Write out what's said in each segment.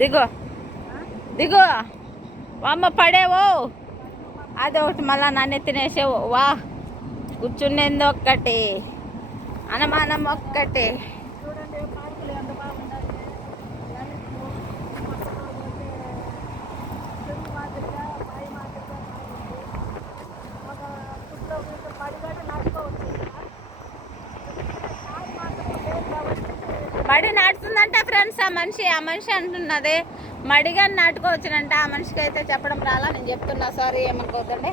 దిగు దిగు అమ్మ పడేవో అది ఒకటి మళ్ళా నన్ను తినేసేవు వా కూర్చునేంది ఒక్కటి అనుమానం ఒక్కటి. మడి నాటుతుందంట ఫ్రెండ్స్ ఆ మనిషి అంటున్నది మడిగా నాటుకోవచ్చునంట. ఆ మనిషికి అయితే చెప్పడం రాలా, నేను చెప్తున్నా, సారీ ఏమనుకోవద్దండి.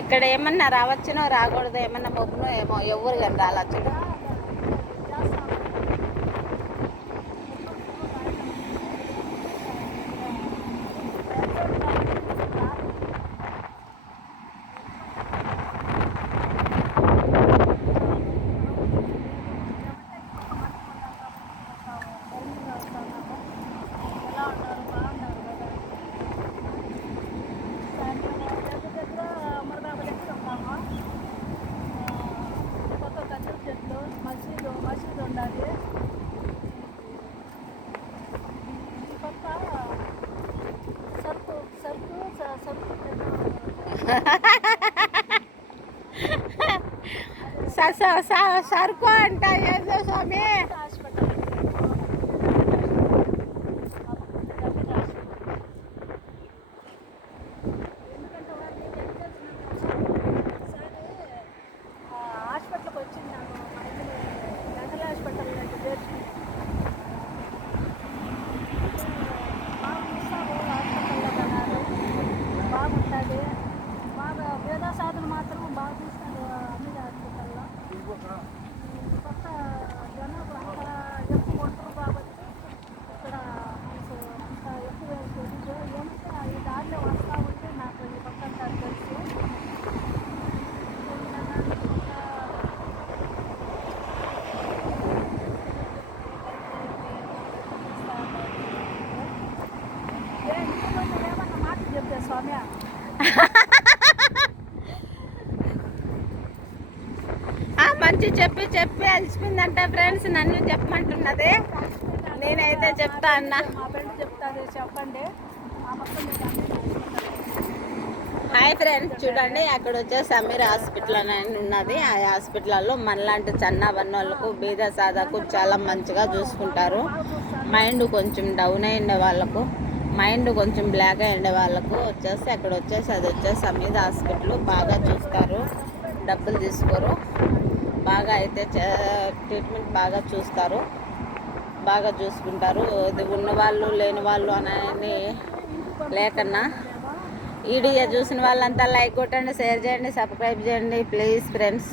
ఇక్కడ ఏమన్నా రావచ్చునో రాకూడదు, ఏమన్నా మొగ్గునో ఏమో ఎవరు కానీ రాలచ్చు. మసీదు ఉండాలి. సరుకు అంట ఏదో స్వామి. హాస్పిటల్కి వచ్చిందాను మెంటల్ హాస్పిటల్ బాగుంటుంది. బాగా పేద సాధన మాత్రం బాగా చూస్తారు అన్ని హాస్పిటల్లో. కొత్త జనాలు అంతా ఎక్కువ ఉంటారు కాబట్టి ఇక్కడ మనకు అంత ఎక్కువ తెలియదు. ఏమంటే ఈ దారిలో వస్తూ ఉంటే నాకు ఈ పక్క తెలుసు. ఏమన్నా మాటలు చెప్తే స్వామి మంచి చెప్పి అలసిపోయిందంట ఫ్రెండ్స్. నన్ను చెప్పమంటున్నది, నేనైతే చెప్తా అన్నా. మా ఫ్రెండ్ చెప్తాది చెప్పండి. హాయ్ ఫ్రెండ్స్, చూడండి అక్కడ వచ్చేసి సమీర్ హాస్పిటల్ అని ఉన్నది. ఆ హాస్పిటల్లో మనలాంటి చన్న వాళ్ళకు బీద సాదాకు చాలా మంచిగా చూసుకుంటారు. మైండ్ కొంచెం డౌన్ అయ్యే వాళ్ళకు, మైండ్ కొంచెం బ్లాక్ అయ్యే వాళ్ళకు వచ్చేసి అక్కడ వచ్చేసి అది వచ్చేసి సమీర్ హాస్పిటల్ బాగా చూస్తారు, డబ్బులు తీసుకోరు, బాగా అయితే ట్రీట్మెంట్ బాగా చూస్తారు, బాగా చూసుకుంటారు. ఇది ఉన్నవాళ్ళు లేని వాళ్ళు అని లేకన్నా. వీడియో చూసిన వాళ్ళంతా లైక్ కొట్టండి, షేర్ చేయండి, సబ్స్క్రైబ్ చేయండి ప్లీజ్ ఫ్రెండ్స్.